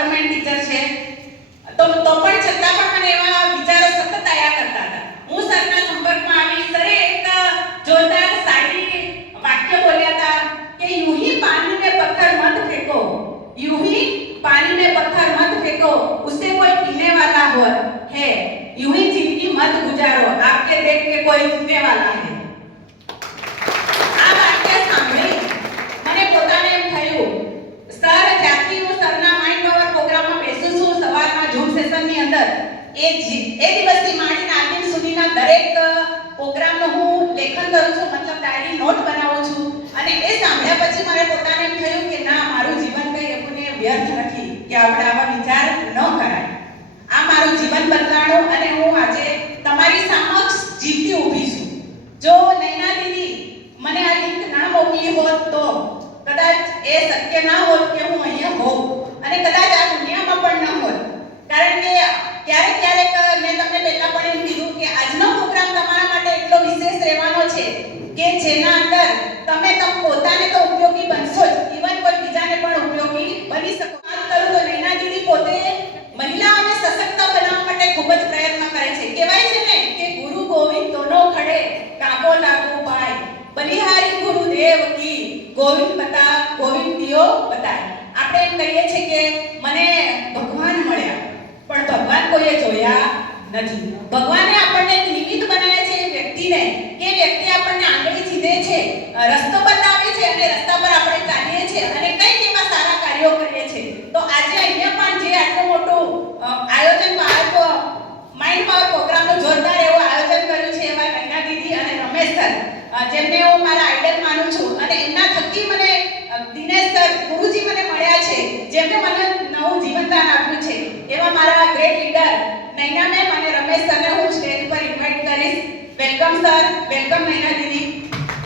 Government teacher છે તો તો પણ છતાં પણ મને એવા વિચારો સતત આયા કરતા હતા હું સરના સંપર્કમાં આવી સરે એક જોરદાર શાયરી વાક્ય બોલ્યા હતા કે यूं ही पानी में पत्थर मत फेंको यूं ही पानी में पत्थर मत फेंको उससे कोई पीने वाला हो है यूं ही जिंदगी मत गुजारो आपके देख के कोई जीने वाला અને એ સાંભળ્યા પછી મને પોતાને એમ થયું કે ના, મારું જીવન કંઈ એમને વ્યર્થ નથી, કે આપણે આવા વિચાર ન કરાય. આ મારું જીવન બદલાણું અને હું આજે તમારી સમક્ષ જીવતી ઊભી છું. જો નૈના દીદી મને આ લિંક ના મોકલી હોત તો કદાચ એ શક્ય ના હોત કે હું અહીંયા હોઉં અને કદાચ આ દુનિયામાં પણ ન હોત. કારણ કે ક્યારેક ક્યારેક મેં તમને પહેલા પણ એમ કીધું કે આજનો પ્રોગ્રામ તમારા માટે એટલો વિશેષ રહેવાનો છે કે જેના અંદર તમે તમ પોતાને તો ઉપયોગી બનશો જ. ઇવન કોઈ બીજાને પણ ઉપયોગી બની શકો. વાત કરું તો નૈનાજીની પોતે મહિલાઓને સશક્ત બનાવવા માટે ખૂબ જ પ્રયત્ન કરે છે. કહેવાય છે ને કે ગુરુ ગોવિંદ દોનો ખડે કાબો લાગુ પાય બલિહારી ગુરુદેવ કી. ગોવિંદ બતા, ગોવિંદ દિયો બતાય. આપણે એમ કહીએ છીએ કે મને ભગવાન મળ્યા, પણ ભગવાન કોઈએ જોયા નથી. ભગવાને આપણને એક નિમિત્ત બનાવ્યા છે એ વ્યક્તિને કે વ્યક્તિ આપણને આંગળી ચીધે છે અ, રસ્તો બતાવે છે અને રસ્તા પર આપણે ચાલીએ છીએ અને કંઈક એવા સારા કાર્યો કરીએ છીએ તો આજે અહીંયા પણ જે આટલું મોટું અ, આયોજન બાળકો માઇન્ડ પાવર પ્રોગ્રામનું જોરદાર એવું આયોજન કર્યું છે એવા નૈના દીદી અને રમેશ સર અ, જેમને હું મારા આઈડલ માનું છું. અને એમના થકી મને દિનેશ સર, ગુરુજી મને મળ્યા છે જેમને મને નવું જીવનદાન આપ્યું છે. એવા મારા ગ્રેટ લીડર નૈના મેમ અને રમેશ સરને હું સ્ટેજ પર ઇન્વાઇટ કરીશ. વેલકમ સર વેલકમ નૈના દીદી.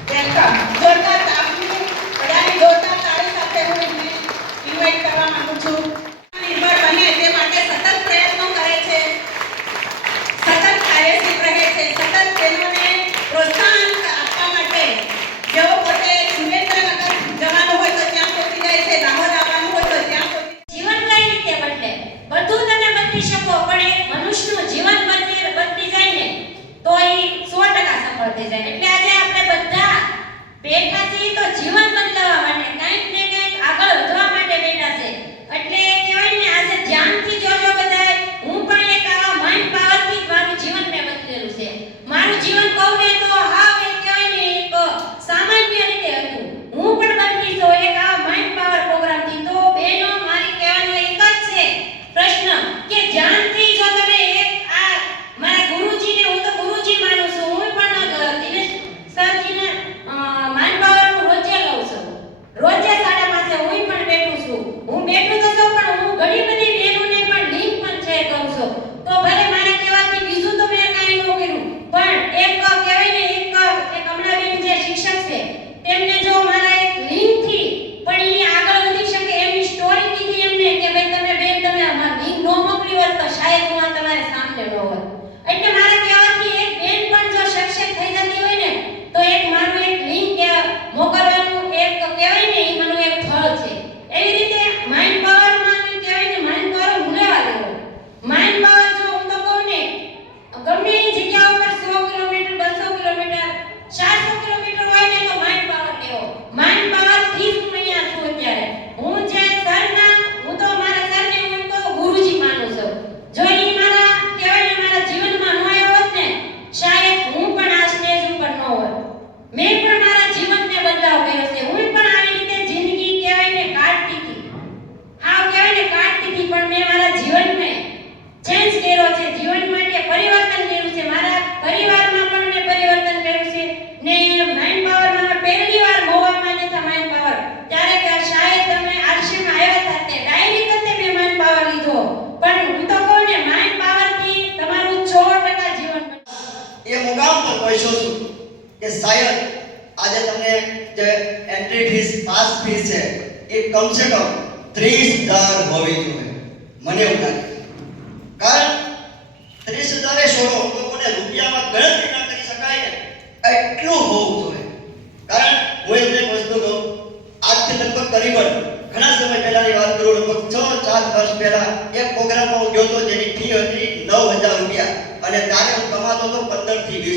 વેલકમ જોરદાર તાપની બધાની જોરદાર તાળી સાથે હું એમને ઇન્વાઇટ કરવા માંગુ છું. પર છું કે શાયદ આજે તમને જે એન્ટ્રી ફીસ પાસ ફીસ છે, એ કમસે કમ ત્રીસ હજાર હોવી જોઈએ. મને એવું લાગે. કારણ ત્રીસ હજારે છોડો લોકોને રૂપિયામાં ગણતરી ના કરી શકાય ને.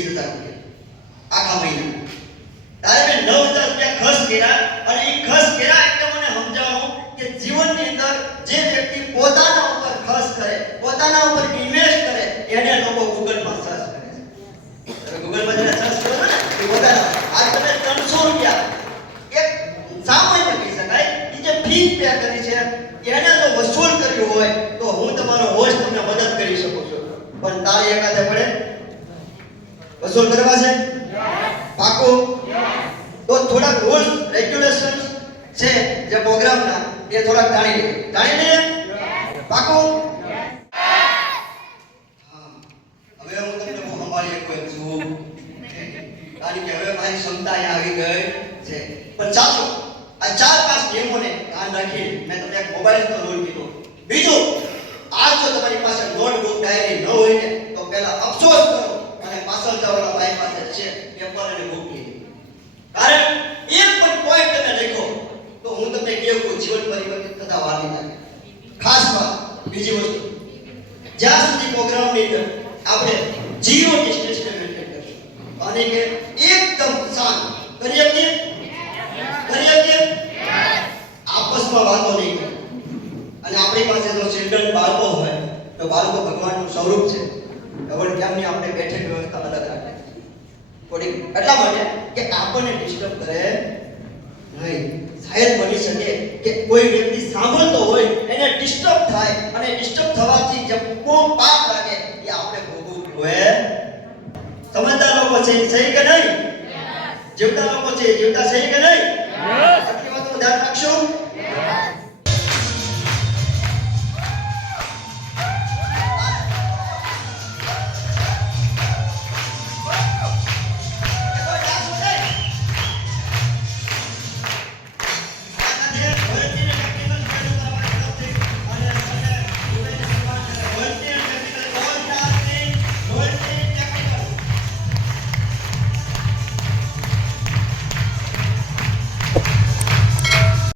હજાર રૂપિયા આખા મહિના તારે નવ હજાર રૂપિયા ખર્ચ કર્યા અને એ ખર્ચ કર્યા એટલે મને સમજાવો કે જીવનની અંદર જે વ્યક્તિ પોતાના ઉપર ખર્ચ કરે, પોતાના ઉપર ઇન્વેસ્ટ કરે, એને લોકો ગૂગલમાં સર્ચ કરે છે. ગૂગલમાં જેને સર્ચ કરો ને પોતાના. આ તમે ત્રણસો રૂપિયા એક સામાન્ય કહી શકાય, એ જે ફી પે કરી છે, એને જો વસૂલ કર્યું હોય તો હું તમારો હોસ્ટ તમને મદદ કરી શકું છું. પણ તારી એકાદે પડે વસૂલ કરવા છે? પાકો? તો થોડાક રૂલ્સ રેગ્યુલેશન છે જે પ્રોગ્રામના, એ થોડાક જાણી લે. જાણી લે પાકો હવે હું તમને બહુ સંભાળી શકું એમ છું કારણ કે હવે મારી ક્ષમતા અહીંયા આવી ગઈ છે. પણ ચાલો, આ ચાર પાંચ નિયમોને ધ્યાન રાખી મેં તમને એક મોબાઈલનો લોન કીધો. બીજું આ જો તમારી પાસે નોટબુક ડાયરી ન હોય ને, તો પહેલા અફસોસ કરો. પાછળ જવાના ભાઈ પાસે છે પેપર અને બુક લઈ કારણ એક પણ પોઈન્ટ તમે લખો તો હું તમને કેવું જીવન પરિવર્તિત થતા વાર નહીં ખાસ વાત, બીજી વસ્તુ. જ્યાં સુધી પ્રોગ્રામની અંદર આપણે જીરો ડિસ્ટન્સને મેન્ટેન કરશું અને કે એકદમ શાંત. કરી શકીએ? કરી શકીએ? આપસમાં વાતો નહીં કરે અને આપણી પાસે જો ચિલ્ડ્રન બાળકો હોય, તો બાળકો ભગવાનનું સ્વરૂપ છે. ખબર કેમની આપણે બેઠક વ્યવસ્થા અલગ રાખે. થોડી એટલા માટે કે આપણને ડિસ્ટર્બ કરે નહીં. શાયદ બની શકે કે કોઈ વ્યક્તિ સાંભળતો હોય એને ડિસ્ટર્બ થાય અને ડિસ્ટર્બ થવાથી જે કોમ પાપ લાગે એ આપણે ભોગવવું જોઈએ. સમજદાર લોકો છે સહી કે નહીં? જીવતા લોકો છે જીવતા સહી કે નહીં?